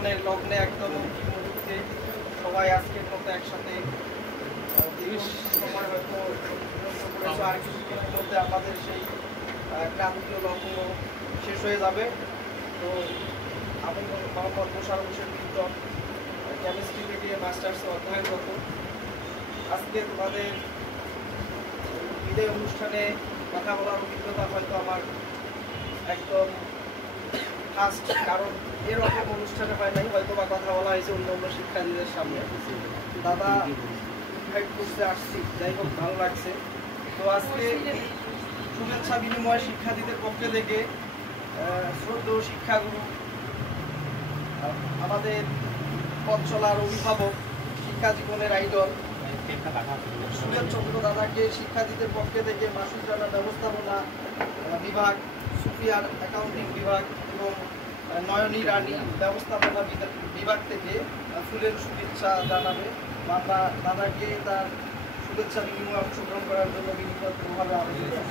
জীবনের লগ্নে একদম মুহূর্তে সবাই আজকের মতো একসাথে দীর্ঘ সময় হয়তো করেছো, আর কিছুদিনের মধ্যে আমাদের সেই ক্রান্তীয় লগ্ন শেষ হয়ে যাবে। তো আমি মোহাম্মদ মোশাররফ হোসেন মিল্টন, কেমিস্ট্রি থেকে মাস্টার্স অধ্যয়নরত। আজকে তোমাদের বিদায় অনুষ্ঠানে কথা বলার অভিজ্ঞতা হয়তো আমার একদম ফার্স্ট, কারণ এরকম অনুষ্ঠানে হয় নাই, হয়তো বা কথা বলা হয়েছে অন্য অন্য শিক্ষার্থীদের সামনে। দাদা ইনভাইট করতে আসছি, যাই হোক ভালো লাগছে। তো আজকে শুভেচ্ছা বিনিময় শিক্ষার্থীদের পক্ষে থেকে শ্রদ্ধেয় শিক্ষাগুরু, আমাদের পথ চলার অভিভাবক, শিক্ষা জীবনের আইডল সুরেশ চন্দ্র দাদাকে শিক্ষার্থীদের পক্ষে থেকে মাসুদ রানা ব্যবস্থাপনা বিভাগ, সুফিয়ার অ্যাকাউন্টিং বিভাগ এবং নয়নী রানী ব্যবস্থাপনা বিভাগ থেকে ফুলের শুভেচ্ছা জানাবে। আমরা দাদাকে তার শুভেচ্ছা বিনিময়ে অংশগ্রহণ করার জন্য বিনীতভাবে আবেদন।